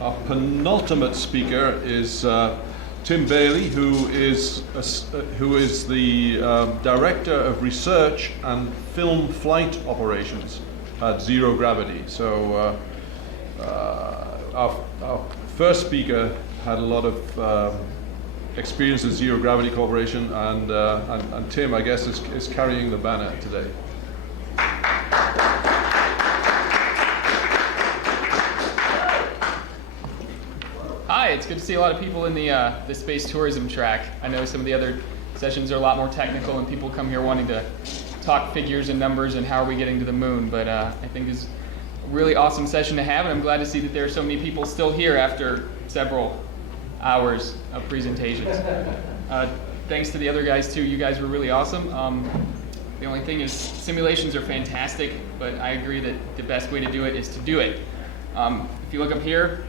Our penultimate speaker is Tim Bailey, who is the Director of Research and Film Flight Operations at Zero Gravity. So our first speaker had a lot of experience at Zero Gravity Corporation, and Tim, I guess, is carrying the banner today. Hi, it's good to see a lot of people in the space tourism track. I know some of the other sessions are a lot more technical and people come here wanting to talk figures and numbers and how are we getting to the moon, but I think it's a really awesome session to have, and I'm glad to see that there are so many people still here after several hours of presentations. Thanks to the other guys too, you guys were really awesome. The only thing is simulations are fantastic, but I agree that the best way to do it is to do it. If you look up here,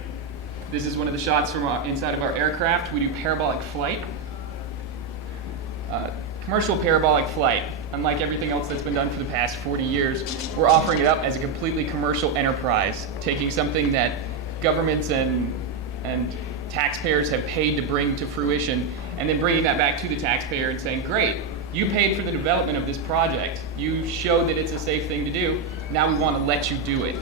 this is one of the shots from inside of our aircraft. We do parabolic flight. Commercial parabolic flight, unlike everything else that's been done for the past 40 years, we're offering it up as a completely commercial enterprise, taking something that governments and taxpayers have paid to bring to fruition, and then bringing that back to the taxpayer and saying, great, you paid for the development of this project. You showed that it's a safe thing to do. Now we want to let you do it.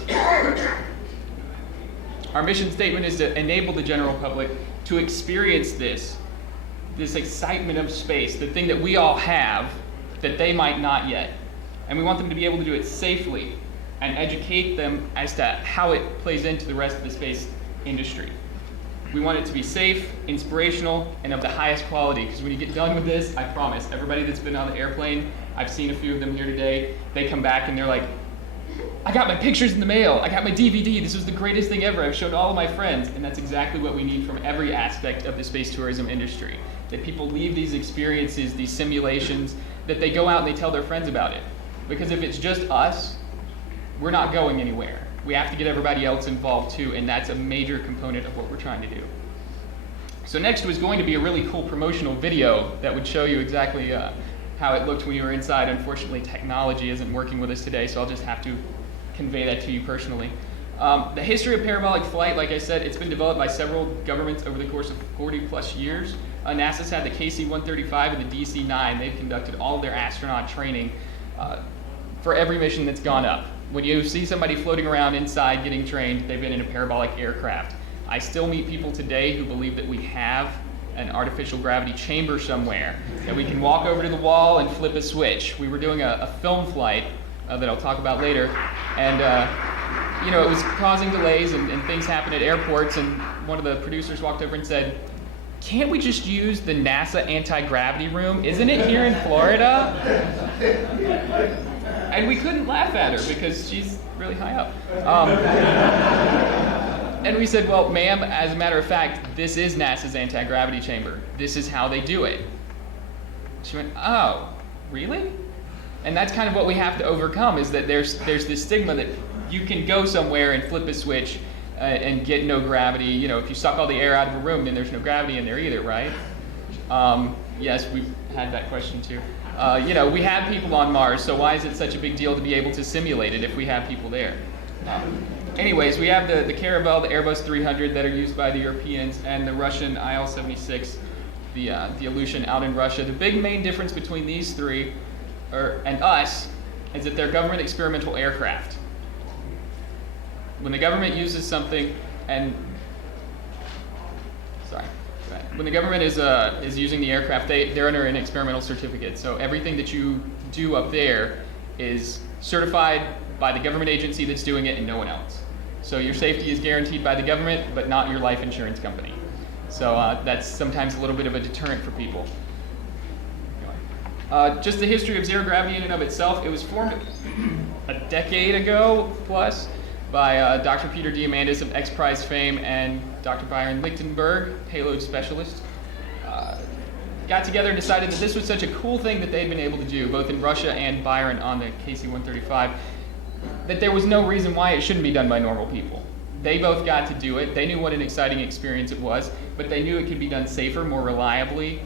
Our mission statement is to enable the general public to experience this excitement of space, the thing that we all have that they might not yet. And we want them to be able to do it safely and educate them as to how it plays into the rest of the space industry. We want it to be safe, inspirational, and of the highest quality, because when you get done with this, I promise, everybody that's been on the airplane, I've seen a few of them here today, they come back and they're like, I got my pictures in the mail, I got my DVD, this was the greatest thing ever, I've showed all of my friends, and that's exactly what we need from every aspect of the space tourism industry. That people leave these experiences, these simulations, that they go out and they tell their friends about it. Because if it's just us, we're not going anywhere. We have to get everybody else involved too, and that's a major component of what we're trying to do. So next was going to be a really cool promotional video that would show you exactly how it looked when you were inside. Unfortunately, technology isn't working with us today, so I'll just have to convey that to you personally. The history of parabolic flight, like I said, it's been developed by several governments over the course of 40 plus years. NASA's had the KC-135 and the DC-9. They've conducted all of their astronaut training for every mission that's gone up. When you see somebody floating around inside getting trained, they've been in a parabolic aircraft. I still meet people today who believe that we have an artificial gravity chamber somewhere, that we can walk over to the wall and flip a switch. We were doing a film flight that I'll talk about later, and you know, it was causing delays and things happen at airports, and one of the producers walked over and said, can't we just use the NASA anti-gravity room? Isn't it here in Florida? And we couldn't laugh at her because she's really high up. And we said, well, ma'am, as a matter of fact, this is NASA's anti-gravity chamber. This is how they do it. She went, oh, really? And that's kind of what we have to overcome, is that there's this stigma that you can go somewhere and flip a switch and get no gravity. You know, if you suck all the air out of a room, then there's no gravity in there either, right? Yes, we've had that question too. You know, we have people on Mars, so why is it such a big deal to be able to simulate it if we have people there? Anyways, we have the Caravelle, the Airbus 300 that are used by the Europeans, and the Russian IL-76, the Ilyushin out in Russia. The big main difference between these three and us is that they're government experimental aircraft. When the government uses something, when the government is using the aircraft, they're under an experimental certificate. So everything that you do up there is certified by the government agency that's doing it and no one else. So your safety is guaranteed by the government, but not your life insurance company. So that's sometimes a little bit of a deterrent for people. Just the history of zero gravity in and of itself, it was formed a decade ago plus by Dr. Peter Diamandis of X Prize fame and Dr. Byron Lichtenberg, payload specialist. Got together and decided that this was such a cool thing that they'd been able to do, both in Russia and Byron on the KC-135, that there was no reason why it shouldn't be done by normal people. They both got to do it. They knew what an exciting experience it was, but they knew it could be done safer, more reliably,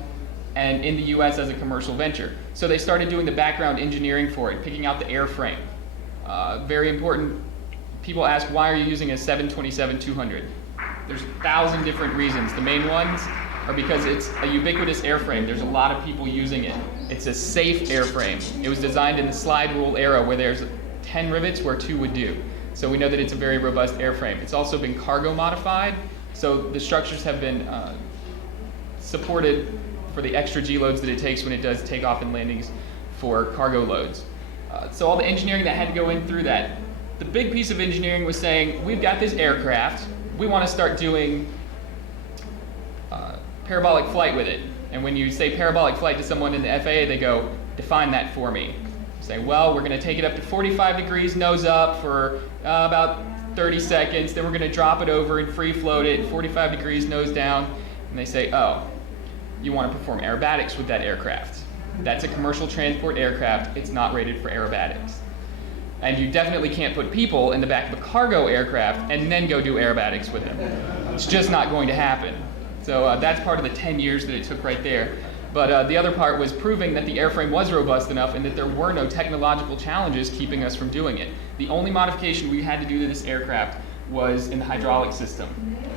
and in the US as a commercial venture. So they started doing the background engineering for it, picking out the airframe. Very important. People ask, why are you using a 727-200? There's 1,000 different reasons. The main ones are because it's a ubiquitous airframe. There's a lot of people using it. It's a safe airframe. It was designed in the slide rule era where there's 10 rivets where 2 would do. So we know that it's a very robust airframe. It's also been cargo modified, so the structures have been supported for the extra G loads that it takes when it does takeoff and landings for cargo loads. So all the engineering that had to go in through that. The big piece of engineering was saying, we've got this aircraft, we want to start doing parabolic flight with it. And when you say parabolic flight to someone in the FAA, they go, define that for me. Say, well, we're going to take it up to 45 degrees nose up for about 30 seconds, then we're going to drop it over and free float it 45 degrees nose down. And they say, oh, you want to perform aerobatics with that aircraft. That's a commercial transport aircraft. It's not rated for aerobatics. And you definitely can't put people in the back of a cargo aircraft and then go do aerobatics with them. It's just not going to happen. So that's part of the 10 years that it took right there. But the other part was proving that the airframe was robust enough and that there were no technological challenges keeping us from doing it. The only modification we had to do to this aircraft was in the hydraulic system,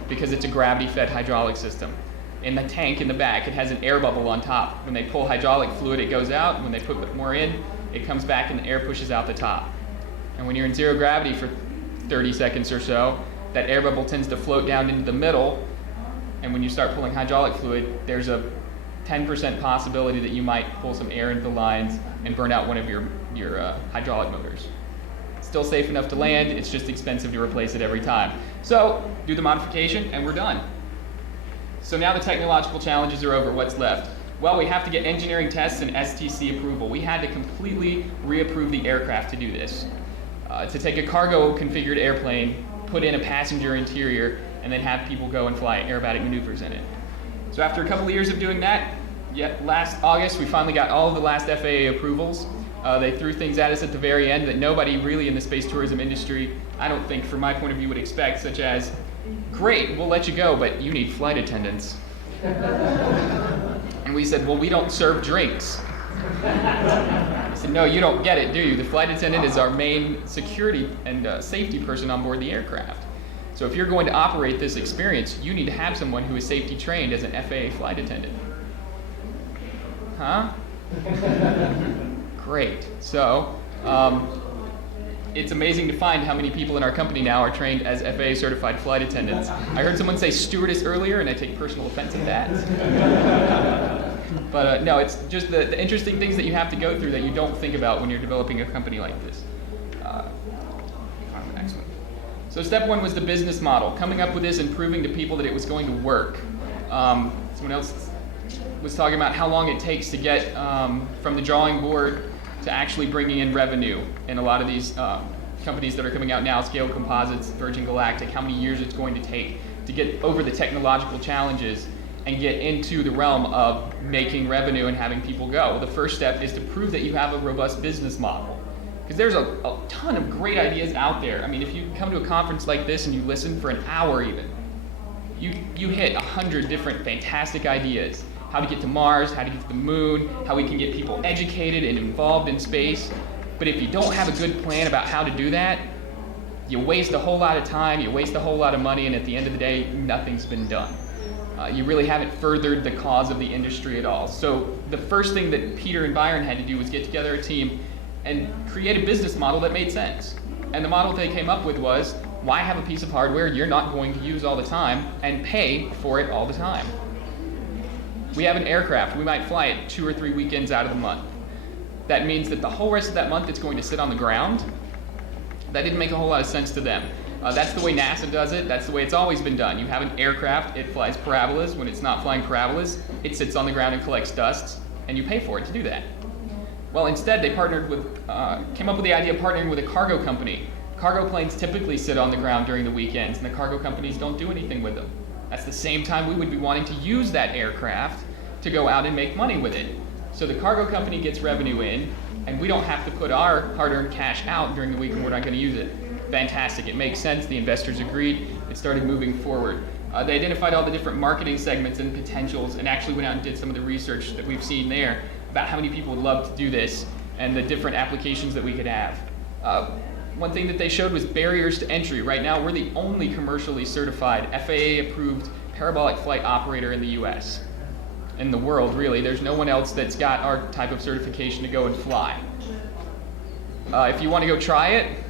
because it's a gravity-fed hydraulic system. In the tank in the back, it has an air bubble on top. When they pull hydraulic fluid, it goes out. When they put more in, it comes back and the air pushes out the top. And when you're in zero gravity for 30 seconds or so, that air bubble tends to float down into the middle. And when you start pulling hydraulic fluid, there's a 10% possibility that you might pull some air into the lines and burn out one of your hydraulic motors. It's still safe enough to land, it's just expensive to replace it every time. So, do the modification and we're done. So now the technological challenges are over. What's left? Well, we have to get engineering tests and STC approval. We had to completely reapprove the aircraft to do this. To take a cargo configured airplane, put in a passenger interior, and then have people go and fly aerobatic maneuvers in it. So after a couple of years of doing that, last August we finally got all of the last FAA approvals. They threw things at us at the very end that nobody really in the space tourism industry, I don't think from my point of view, would expect, such as, great, we'll let you go, but you need flight attendants. And we said, well, we don't serve drinks. I said, no, you don't get it, do you? The flight attendant is our main security and safety person on board the aircraft. So if you're going to operate this experience, you need to have someone who is safety trained as an FAA flight attendant. Huh? Great. So, it's amazing to find how many people in our company now are trained as FAA certified flight attendants. I heard someone say stewardess earlier, and I take personal offense at that. But no, it's just the interesting things that you have to go through that you don't think about when you're developing a company like this. Next one. So step one was the business model, coming up with this and proving to people that it was going to work. Someone else was talking about how long it takes to get from the drawing board to actually bringing in revenue. And a lot of these companies that are coming out now, Scale Composites, Virgin Galactic, how many years it's going to take to get over the technological challenges and get into the realm of making revenue and having people go. Well, the first step is to prove that you have a robust business model. Because there's a ton of great ideas out there. I mean, if you come to a conference like this and you listen for an hour even, you hit 100 different fantastic ideas. How to get to Mars, how to get to the moon, how we can get people educated and involved in space. But if you don't have a good plan about how to do that, you waste a whole lot of time, you waste a whole lot of money, and at the end of the day, nothing's been done. You really haven't furthered the cause of the industry at all. So the first thing that Peter and Byron had to do was get together a team and create a business model that made sense. And the model they came up with was, why have a piece of hardware you're not going to use all the time and pay for it all the time? We have an aircraft. We might fly it 2 or 3 weekends out of the month. That means that the whole rest of that month it's going to sit on the ground. That didn't make a whole lot of sense to them. That's the way NASA does it. That's the way it's always been done. You have an aircraft, it flies parabolas. When it's not flying parabolas, it sits on the ground and collects dust, and you pay for it to do that. Well, instead, they came up with the idea of partnering with a cargo company. Cargo planes typically sit on the ground during the weekends, and the cargo companies don't do anything with them. That's the same time we would be wanting to use that aircraft to go out and make money with it. So the cargo company gets revenue in, and we don't have to put our hard-earned cash out during the week when we're not going to use it. Fantastic. It makes sense. The investors agreed. It started moving forward. They identified all the different marketing segments and potentials and actually went out and did some of the research that we've seen there about how many people would love to do this and the different applications that we could have. one thing that they showed was barriers to entry. Right now, we're the only commercially certified FAA-approved parabolic flight operator in the US. In the world, really. There's no one else that's got our type of certification to go and fly. If you want to go try it,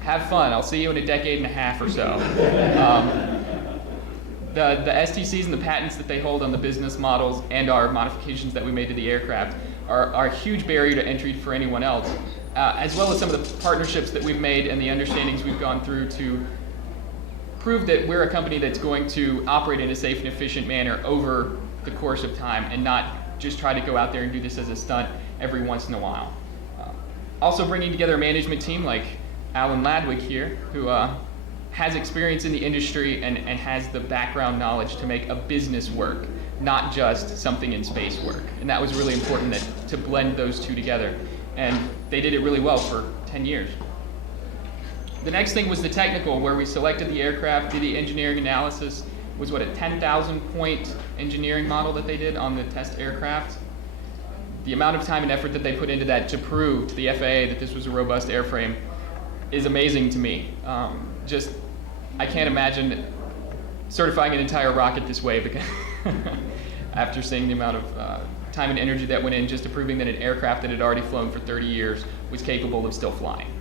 have fun. I'll see you in a decade and a half or so. The STCs and the patents that they hold on the business models and our modifications that we made to the aircraft are a huge barrier to entry for anyone else, as well as some of the partnerships that we've made and the understandings we've gone through to prove that we're a company that's going to operate in a safe and efficient manner over the course of time and not just try to go out there and do this as a stunt every once in a while. Also bringing together a management team like Alan Ladwig here, who has experience in the industry and has the background knowledge to make a business work, not just something in space work. And that was really important to blend those two together. And they did it really well for 10 years. The next thing was the technical, where we selected the aircraft, did the engineering analysis. It was what, a 10,000 point engineering model that they did on the test aircraft. The amount of time and effort that they put into that to prove to the FAA that this was a robust airframe is amazing to me. I can't imagine certifying an entire rocket this way because after seeing the amount of time and energy that went in just to proving that an aircraft that had already flown for 30 years was capable of still flying.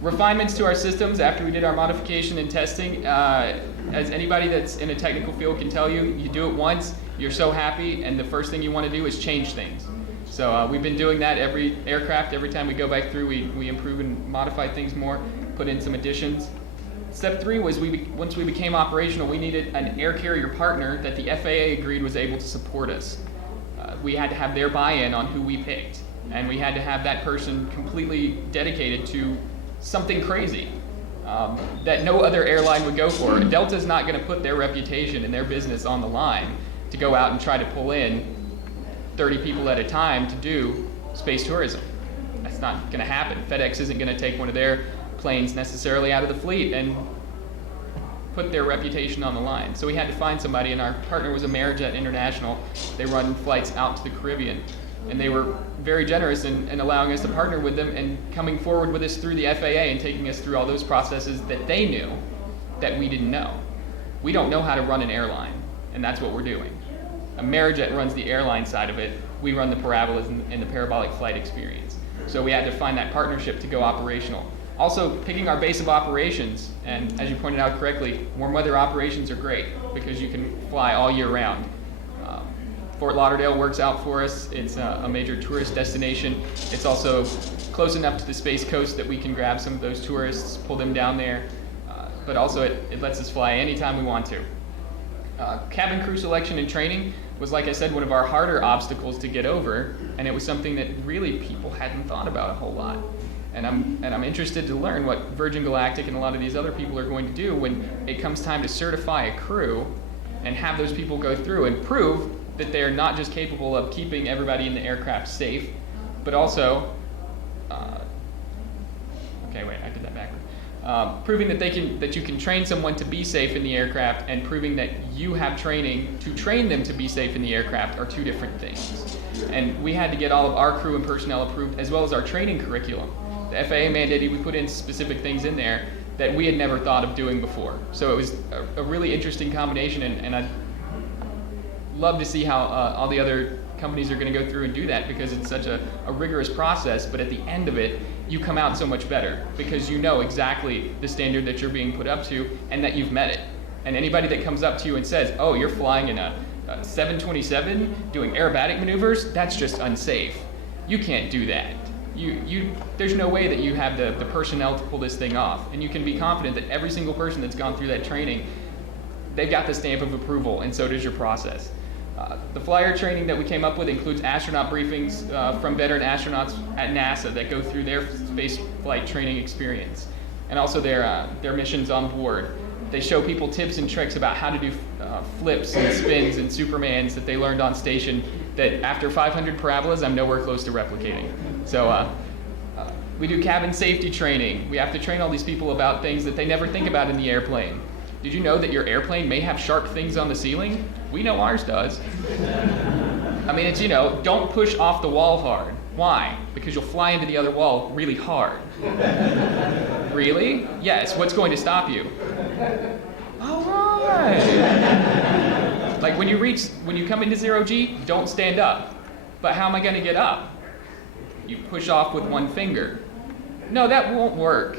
Refinements to our systems after we did our modification and testing. As anybody that's in a technical field can tell you, you do it once, you're so happy, and the first thing you want to do is change things. So we've been doing that every aircraft. Every time we go back through, we improve and modify things more, put in some additions. Step 3 was once we became operational, we needed an air carrier partner that the FAA agreed was able to support us. We had to have their buy-in on who we picked, and we had to have that person completely dedicated to something crazy that no other airline would go for. Delta's not going to put their reputation and their business on the line to go out and try to pull in 30 people at a time to do space tourism. That's not going to happen. FedEx isn't going to take one of their planes necessarily out of the fleet and put their reputation on the line. So we had to find somebody, and our partner was Amerijet International. They run flights out to the Caribbean, and they were very generous in allowing us to partner with them and coming forward with us through the FAA and taking us through all those processes that they knew that we didn't know. We don't know how to run an airline, and that's what we're doing. Amerijet runs the airline side of it. We run the parabolas and the parabolic flight experience. So we had to find that partnership to go operational. Also, picking our base of operations, and as you pointed out correctly, warm weather operations are great because you can fly all year round. Fort Lauderdale works out for us. It's a major tourist destination. It's also close enough to the Space Coast that we can grab some of those tourists, pull them down there, but also it lets us fly anytime we want to. Cabin crew selection and training was, like I said, one of our harder obstacles to get over, and it was something that really people hadn't thought about a whole lot. And I'm interested to learn what Virgin Galactic and a lot of these other people are going to do when it comes time to certify a crew and have those people go through and prove that they're not just capable of keeping everybody in the aircraft safe, but also, proving that you can train someone to be safe in the aircraft, and proving that you have training to train them to be safe in the aircraft are two different things. And we had to get all of our crew and personnel approved, as well as our training curriculum. The FAA mandated we put in specific things in there that we had never thought of doing before. So it was a really interesting combination, and I'd love to see how all the other companies are going to go through and do that, because it's such a rigorous process, but at the end of it, you come out so much better because you know exactly the standard that you're being put up to and that you've met it. And anybody that comes up to you and says, oh, you're flying in a 727 doing aerobatic maneuvers, that's just unsafe. You can't do that. There's no way that you have the personnel to pull this thing off. And you can be confident that every single person that's gone through that training, they've got the stamp of approval, and so does your process. The flyer training that we came up with includes astronaut briefings from veteran astronauts at NASA that go through their space flight training experience, and also their missions on board. They show people tips and tricks about how to do flips and spins and Supermans that they learned on station that after 500 parabolas, I'm nowhere close to replicating. So we do cabin safety training. We have to train all these people about things that they never think about in the airplane. Did you know that your airplane may have sharp things on the ceiling? We know ours does. I mean, it's, don't push off the wall hard. Why? Because you'll fly into the other wall really hard. Really? Yes. What's going to stop you? All right. Like when you come into 0G, don't stand up. But how am I going to get up? You push off with one finger. No, that won't work.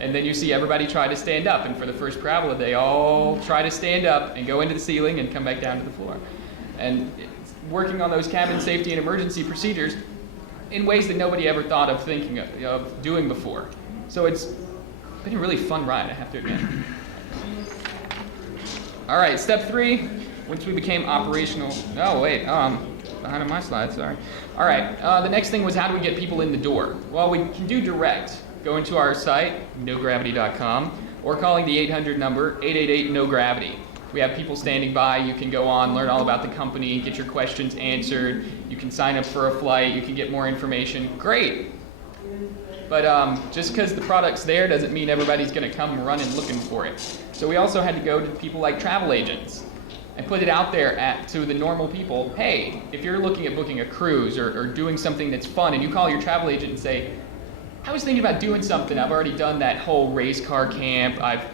And then you see everybody try to stand up, and for the first parabola, they all try to stand up and go into the ceiling and come back down to the floor. And it's working on those cabin safety and emergency procedures in ways that nobody ever thought of thinking of doing before. So it's been a really fun ride, I have to admit. All right, step 3, once we became operational. Oh, wait, behind on my slide, sorry. All right, the next thing was how do we get people in the door? Well, we can do direct. Go into our site, nogravity.com, or calling the 800 number, 888-NO-GRAVITY. We have people standing by. You can go on, learn all about the company, get your questions answered. You can sign up for a flight. You can get more information. Great. But just because the product's there doesn't mean everybody's going to come running looking for it. So we also had to go to people like travel agents and put it out there to the normal people. Hey, if you're looking at booking a cruise or doing something that's fun, and you call your travel agent and say, I was thinking about doing something. I've already done that whole race car camp. I've,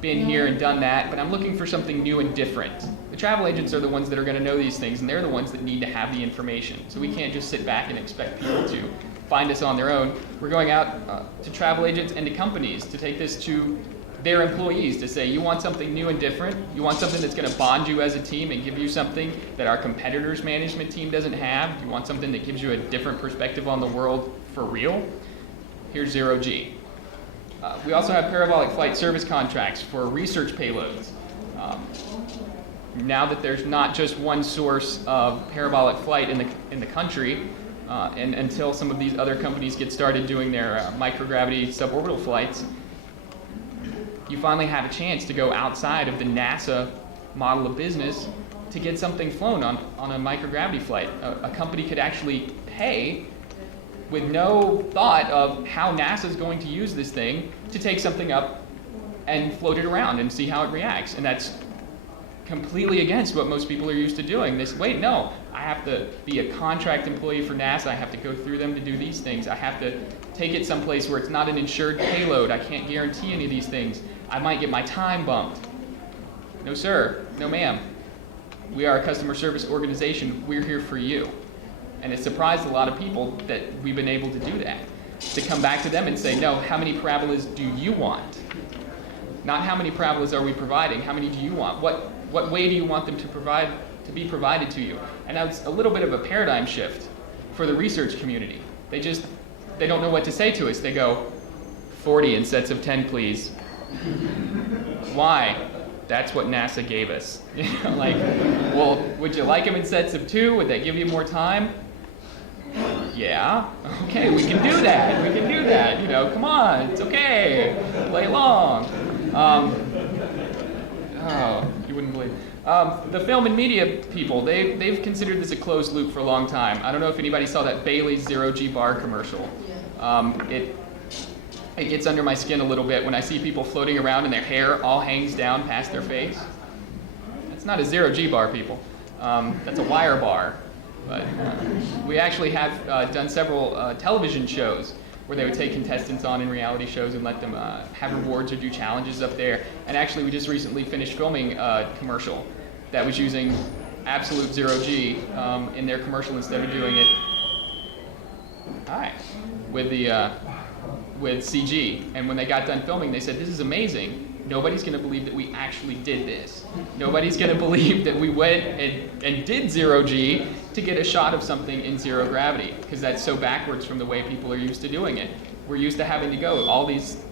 been here and done that, but I'm looking for something new and different. The travel agents are the ones that are going to know these things, and they're the ones that need to have the information. So we can't just sit back and expect people to find us on their own. We're going out to travel agents and to companies to take this to their employees to say, you want something new and different? You want something that's going to bond you as a team and give you something that our competitors' management team doesn't have? You want something that gives you a different perspective on the world for real? Here's 0G. We also have parabolic flight service contracts for research payloads. Now that there's not just one source of parabolic flight in the country, and until some of these other companies get started doing their microgravity suborbital flights, you finally have a chance to go outside of the NASA model of business to get something flown on a microgravity flight. A company could actually pay with no thought of how NASA is going to use this thing to take something up and float it around and see how it reacts. And that's completely against what most people are used to doing. Wait, no, I have to be a contract employee for NASA. I have to go through them to do these things. I have to take it someplace where it's not an insured payload. I can't guarantee any of these things. I might get my time bumped. No, sir. No, ma'am. We are a customer service organization. We're here for you. And it surprised a lot of people that we've been able to do that. To come back to them and say, no, how many parabolas do you want? Not how many parabolas are we providing, how many do you want? What way do you want them to be provided to you? And that's a little bit of a paradigm shift for the research community. They don't know what to say to us. They go, 40 in sets of 10, please. Why? That's what NASA gave us. Well, would you like them in sets of 2? Would that give you more time? Yeah, okay, we can do that. We can do that. Come on, it's okay. Play along. You wouldn't believe. The film and media people, they've considered this a closed loop for a long time. I don't know if anybody saw that Bailey's 0G bar commercial. It gets under my skin a little bit when I see people floating around and their hair all hangs down past their face. That's not a 0G bar, people. That's a wire bar. But we actually have done several television shows where they would take contestants on in reality shows and let them have rewards or do challenges up there. And actually, we just recently finished filming a commercial that was using absolute 0G in their commercial instead of doing it with CG. And when they got done filming, they said, this is amazing. Nobody's going to believe that we actually did this. Nobody's going to believe that we went and did 0G to get a shot of something in zero gravity, because that's so backwards from the way people are used to doing it. We're used to having to go all these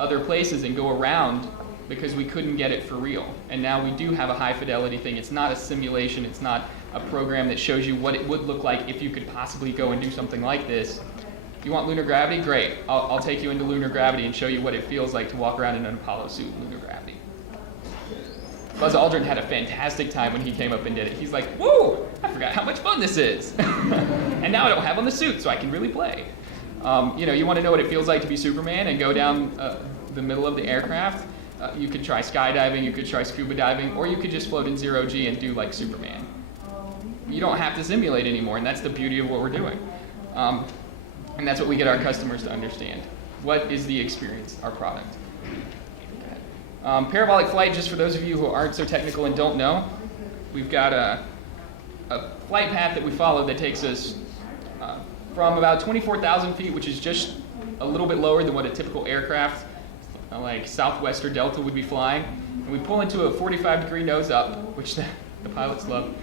other places and go around because we couldn't get it for real. And now we do have a high fidelity thing. It's not a simulation. It's not a program that shows you what it would look like if you could possibly go and do something like this. You want lunar gravity? Great. I'll take you into lunar gravity and show you what it feels like to walk around in an Apollo suit in lunar gravity. Buzz Aldrin had a fantastic time when he came up and did it. He's like, whoa, I forgot how much fun this is. And now I don't have on the suit, so I can really play. You want to know what it feels like to be Superman and go down the middle of the aircraft? You could try skydiving, you could try scuba diving, or you could just float in 0G and do like Superman. You don't have to simulate anymore, and that's the beauty of what we're doing. And that's what we get our customers to understand. What is the experience, our product? Parabolic flight, just for those of you who aren't so technical and don't know, we've got a flight path that we follow that takes us from about 24,000 feet, which is just a little bit lower than what a typical aircraft like Southwest or Delta would be flying. And we pull into a 45-degree nose up, which the pilots love,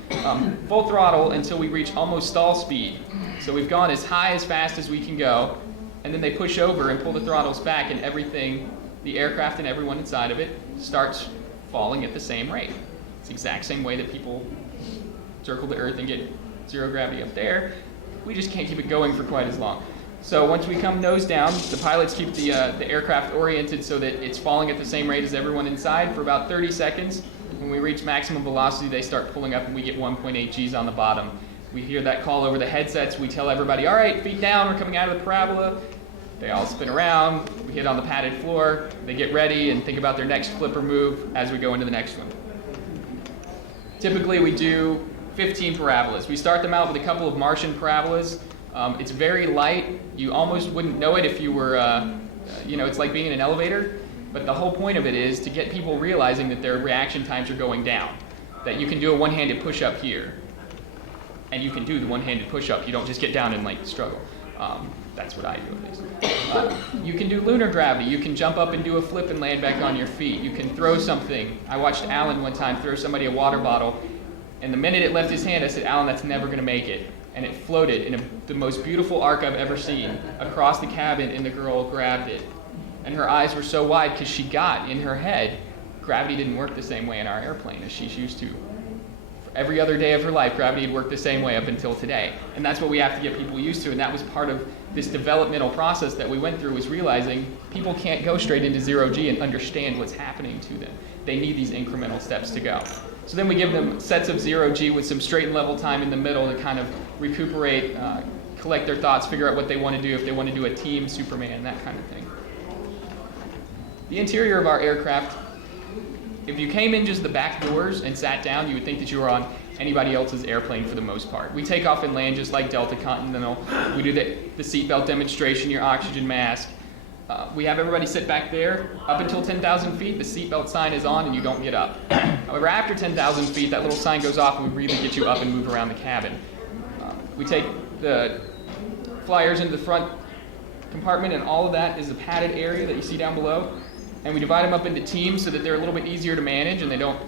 full throttle until we reach almost stall speed. So we've gone as high as fast as we can go, and then they push over and pull the throttles back, and everything, the aircraft and everyone inside of it, starts falling at the same rate. It's the exact same way that people circle the Earth and get zero gravity up there. We just can't keep it going for quite as long. So once we come nose down, the pilots keep the aircraft oriented so that it's falling at the same rate as everyone inside for about 30 seconds. When we reach maximum velocity, they start pulling up and we get 1.8 Gs on the bottom. We hear that call over the headsets. We tell everybody, all right, feet down, we're coming out of the parabola. They all spin around. We hit on the padded floor. They get ready and think about their next flip or move as we go into the next one. Typically, we do 15 parabolas. We start them out with a couple of Martian parabolas. It's very light. You almost wouldn't know it if you were, it's like being in an elevator. But the whole point of it is to get people realizing that their reaction times are going down. That you can do a one-handed push-up here. And you can do the one-handed push-up. You don't just get down and struggle. That's what I do at least. You can do lunar gravity. You can jump up and do a flip and land back on your feet. You can throw something. I watched Alan one time throw somebody a water bottle. And the minute it left his hand, I said, Alan, that's never going to make it. And it floated in the most beautiful arc I've ever seen across the cabin, and the girl grabbed it. And her eyes were so wide because she got in her head, gravity didn't work the same way in our airplane as she's used to. For every other day of her life, gravity had worked the same way up until today. And that's what we have to get people used to. And that was part of this developmental process that we went through, was realizing people can't go straight into zero G and understand what's happening to them. They need these incremental steps to go. So then we give them sets of zero G with some straight and level time in the middle to kind of recuperate, collect their thoughts, figure out what they want to do, if they want to do a team Superman, that kind of thing. The interior of our aircraft, if you came in just the back doors and sat down, you would think that you were on anybody else's airplane for the most part. We take off and land just like Delta Continental. We do the seatbelt demonstration, your oxygen mask. We have everybody sit back there. Up until 10,000 feet, the seatbelt sign is on and you don't get up. However, after 10,000 feet, that little sign goes off and we really get you up and move around the cabin. We take the flyers into the front compartment, and all of that is the padded area that you see down below. And we divide them up into teams so that they're a little bit easier to manage and they don't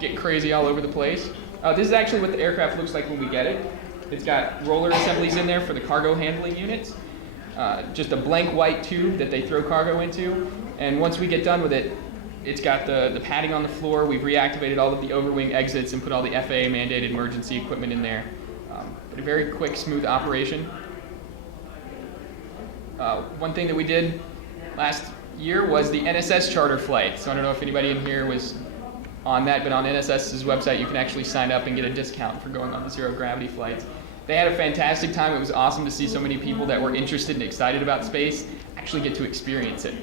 get crazy all over the place. This is actually what the aircraft looks like when we get it. It's got roller assemblies in there for the cargo handling units. Just a blank white tube that they throw cargo into. And once we get done with it, it's got the padding on the floor. We've reactivated all of the overwing exits and put all the FAA mandated emergency equipment in there. But a very quick, smooth operation. One thing that we did last year was the NSS charter flight. So I don't know if anybody in here was on that, but on NSS's website you can actually sign up and get a discount for going on the zero gravity flights. They had a fantastic time. It was awesome to see so many people that were interested and excited about space actually get to experience it.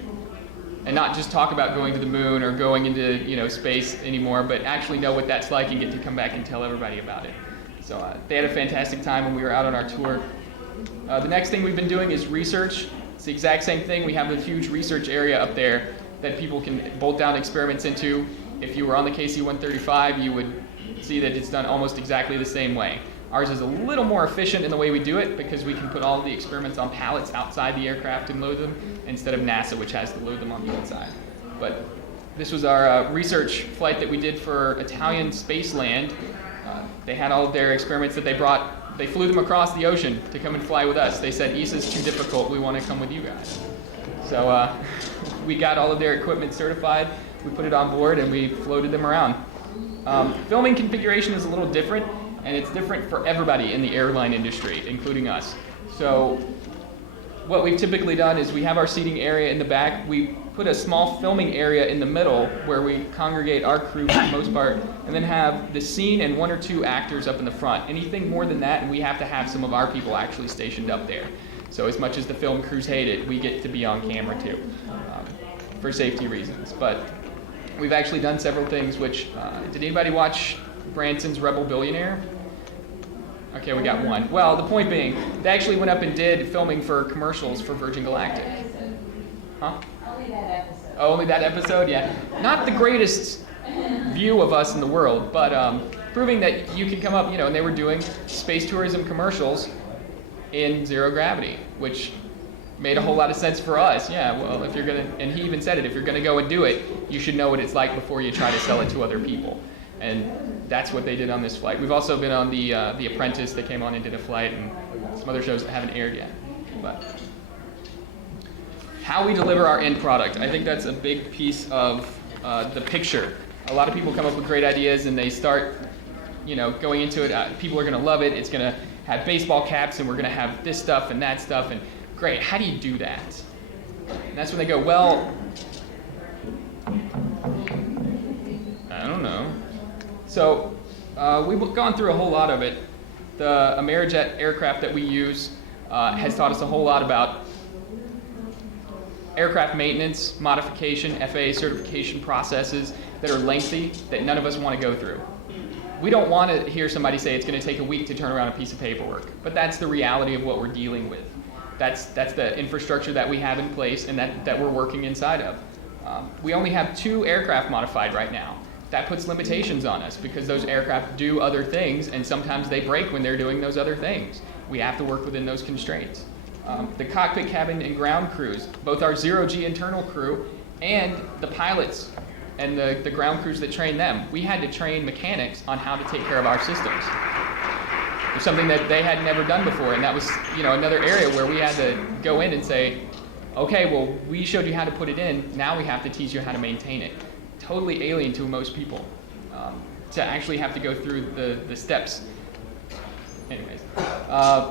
And not just talk about going to the moon or going into space anymore, but actually know what that's like and get to come back and tell everybody about it. So they had a fantastic time when we were out on our tour. The next thing we've been doing is research. It's the exact same thing. We have a huge research area up there that people can bolt down experiments into. If you were on the KC-135, you would see that it's done almost exactly the same way. Ours is a little more efficient in the way we do it because we can put all of the experiments on pallets outside the aircraft and load them instead of NASA, which has to load them on the inside. But this was our research flight that we did for Italian Spaceland. They had all of their experiments that they brought. They flew them across the ocean to come and fly with us. They said, ESA's too difficult. We want to come with you guys. So we got all of their equipment certified. We put it on board and we floated them around. Filming configuration is a little different, and it's different for everybody in the airline industry, including us. So what we've typically done is we have our seating area in the back. We put a small filming area in the middle where we congregate our crew for the most part, and then have the scene and one or two actors up in the front. Anything more than that, and we have to have some of our people actually stationed up there. So as much as the film crews hate it, we get to be on camera too, for safety reasons. But we've actually done several things which, did anybody watch Branson's Rebel Billionaire? Okay, we got one. Well, the point being, they actually went up and did filming for commercials for Virgin Galactic. Huh? Only that episode. Oh, only that episode? Yeah. Not the greatest view of us in the world, but proving that you can come up, and they were doing space tourism commercials in zero gravity, which made a whole lot of sense for us. Yeah, well, if you're going to, and he even said it, if you're going to go and do it, you should know what it's like before you try to sell it to other people. And that's what they did on this flight. We've also been on the Apprentice that came on and did a flight, and some other shows that haven't aired yet. But how we deliver our end product, I think that's a big piece of the picture. A lot of people come up with great ideas and they start, going into it. People are going to love it. It's going to have baseball caps, and we're going to have this stuff and that stuff. And great, how do you do that? And that's when they go, well, I don't know. So we've gone through a whole lot of it. The Amerijet aircraft that we use has taught us a whole lot about aircraft maintenance, modification, FAA certification processes that are lengthy that none of us want to go through. We don't want to hear somebody say it's going to take a week to turn around a piece of paperwork, but that's the reality of what we're dealing with. That's the infrastructure that we have in place and that we're working inside of. We only have 2 aircraft modified right now. That puts limitations on us because those aircraft do other things, and sometimes they break when they're doing those other things. We have to work within those constraints. The cockpit, cabin, and ground crews, both our zero-G internal crew and the pilots and the ground crews that train them, we had to train mechanics on how to take care of our systems. It was something that they had never done before, and that was another area where we had to go in and say, okay, well, we showed you how to put it in, now we have to teach you how to maintain it. Totally alien to most people to actually have to go through the steps. Anyways,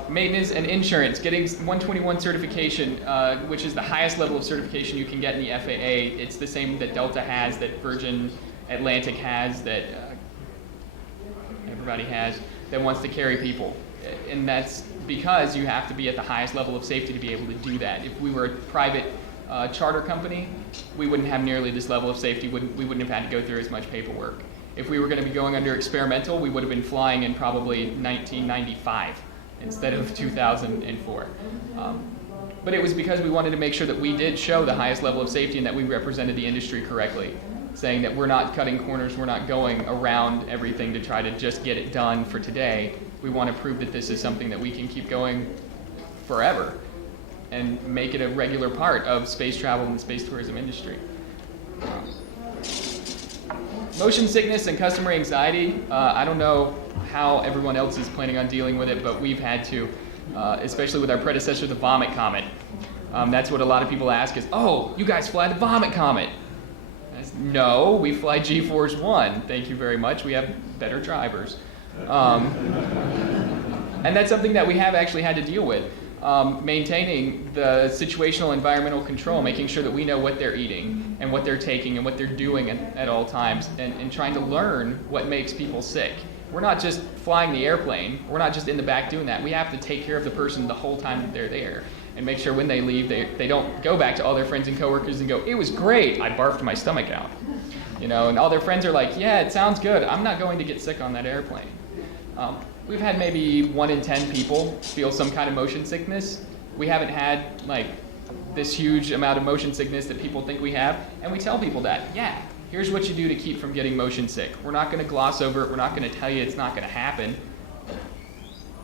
maintenance and insurance, getting 121 certification, which is the highest level of certification you can get in the FAA. It's the same that Delta has, that Virgin Atlantic has, that everybody has, that wants to carry people. And that's because you have to be at the highest level of safety to be able to do that. If we were a private charter company, we wouldn't have nearly this level of safety. We wouldn't have had to go through as much paperwork. If we were going to be going under experimental, we would have been flying in probably 1995 instead of 2004. But it was because we wanted to make sure that we did show the highest level of safety and that we represented the industry correctly, saying that we're not cutting corners, we're not going around everything to try to just get it done for today. We want to prove that this is something that we can keep going forever and make it a regular part of space travel and the space tourism industry. Motion sickness and customer anxiety, I don't know how everyone else is planning on dealing with it, but we've had to, especially with our predecessor, the Vomit Comet. That's what a lot of people ask is, oh, you guys fly the Vomit Comet. No, we fly G-Force 1. Thank you very much. We have better drivers. And that's something that we have actually had to deal with. Maintaining the situational environmental control, making sure that we know what they're eating and what they're taking and what they're doing at all times, and trying to learn what makes people sick. We're not just flying the airplane. We're not just in the back doing that. We have to take care of the person the whole time that they're there and make sure when they leave, they don't go back to all their friends and coworkers and go, it was great, I barfed my stomach out. And all their friends are like, yeah, it sounds good. I'm not going to get sick on that airplane. We've had maybe 1 in 10 people feel some kind of motion sickness. We haven't had this huge amount of motion sickness that people think we have, and we tell people that, yeah, here's what you do to keep from getting motion sick. We're not going to gloss over it. We're not going to tell you it's not going to happen.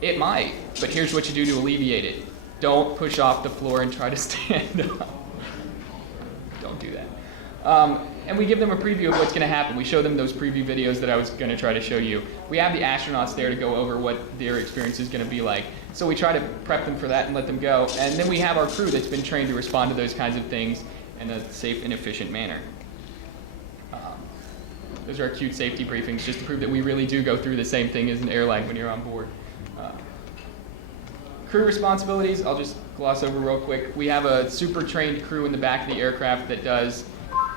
It might, but here's what you do to alleviate it. Don't push off the floor and try to stand up. Don't do that. And we give them a preview of what's going to happen. We show them those preview videos that I was going to try to show you. We have the astronauts there to go over what their experience is going to be like. So we try to prep them for that and let them go. And then we have our crew that's been trained to respond to those kinds of things in a safe and efficient manner. Those are our cute safety briefings, just to prove that we really do go through the same thing as an airline when you're on board. Crew responsibilities, I'll just gloss over real quick. We have a super trained crew in the back of the aircraft that does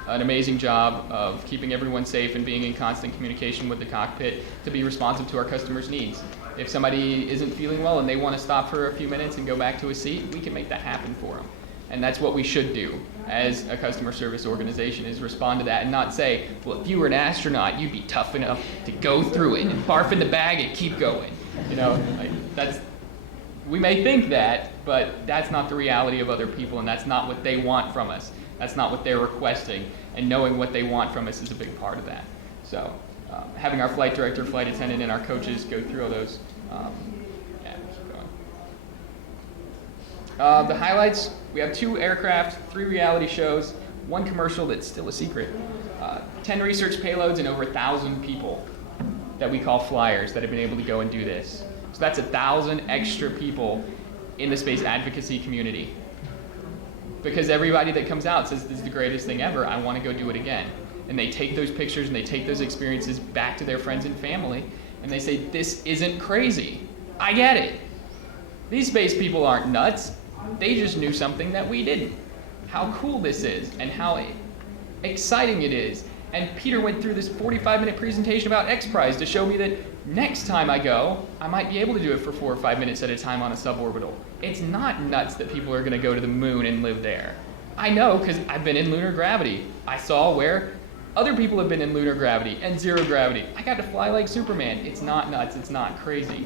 an amazing job of keeping everyone safe and being in constant communication with the cockpit to be responsive to our customers' needs. If somebody isn't feeling well and they want to stop for a few minutes and go back to a seat, we can make that happen for them. And that's what we should do as a customer service organization, is respond to that and not say, well, if you were an astronaut, you'd be tough enough to go through it and barf in the bag and keep going. You know, like we may think that, but that's not the reality of other people, and that's not what they want from us. That's not what they're requesting, and knowing what they want from us is a big part of that. So having our flight director, flight attendant, and our coaches go through all those. Yeah, keep going. The highlights, we have 2 aircraft, 3 reality shows, 1 commercial that's still a secret, 10 research payloads, and over 1,000 people that we call flyers that have been able to go and do this. So that's 1,000 extra people in the space advocacy community. Because everybody that comes out says, this is the greatest thing ever, I want to go do it again. And they take those pictures and they take those experiences back to their friends and family, and they say, this isn't crazy. I get it. These space people aren't nuts. They just knew something that we didn't. How cool this is, and how exciting it is. And Peter went through this 45-minute presentation about X Prize to show me that next time I go, I might be able to do it for 4 or 5 minutes at a time on a suborbital. It's not nuts that people are going to go to the moon and live there. I know because I've been in lunar gravity. I saw where other people have been in lunar gravity and zero gravity. I got to fly like Superman. It's not nuts. It's not crazy.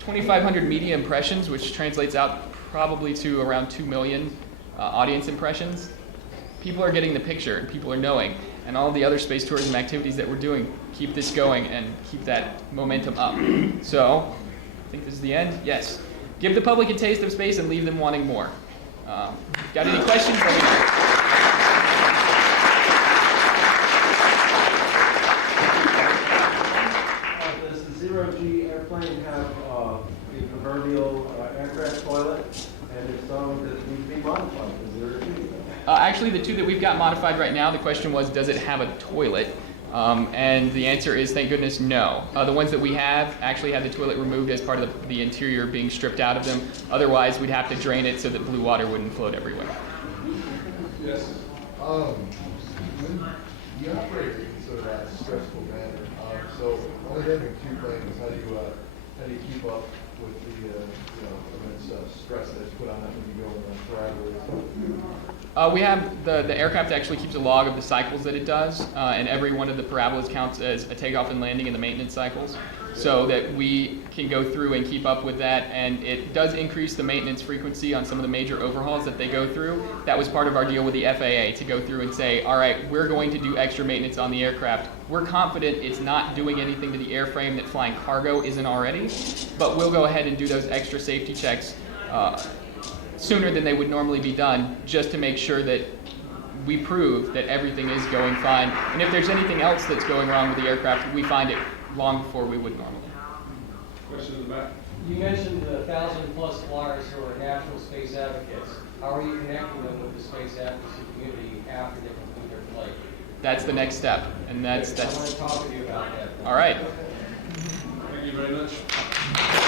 2,500 media impressions, which translates out probably to around 2 million audience impressions. People are getting the picture, and people are knowing. And all the other space tourism activities that we're doing keep this going and keep that momentum up. So, I think this is the end. Yes. Give the public a taste of space and leave them wanting more. Got any questions? Let me know. Does the zero-G airplane have the proverbial aircraft toilet? And if so, does it need to be modified for zero-G? Actually, the 2 that we've got modified right now, the question was, does it have a toilet? And the answer is, thank goodness, no. The ones that we have actually have the toilet removed as part of the interior being stripped out of them. Otherwise, we'd have to drain it so that blue water wouldn't float everywhere. Yes. When you operate in sort of that stressful manner, so only having 2 planes, how do you keep up with the immense stress that's put on that when you go in the parabolas? We have the aircraft actually keeps a log of the cycles that it does, and every one of the parabolas counts as a takeoff and landing in the maintenance cycles, so that we can go through and keep up with that. And it does increase the maintenance frequency on some of the major overhauls that they go through. That was part of our deal with the FAA, to go through and say, all right, we're going to do extra maintenance on the aircraft. We're confident it's not doing anything to the airframe that flying cargo isn't already, but we'll go ahead and do those extra safety checks sooner than they would normally be done, just to make sure that we prove that everything is going fine. And if there's anything else that's going wrong with the aircraft, we find it long before we would normally. Question in the back. You mentioned the 1,000+ flyers who are national space advocates. How are you connecting them with the space advocacy community after they complete their flight? That's the next step, and that's. I want to talk with you about that. All right. Thank you very much.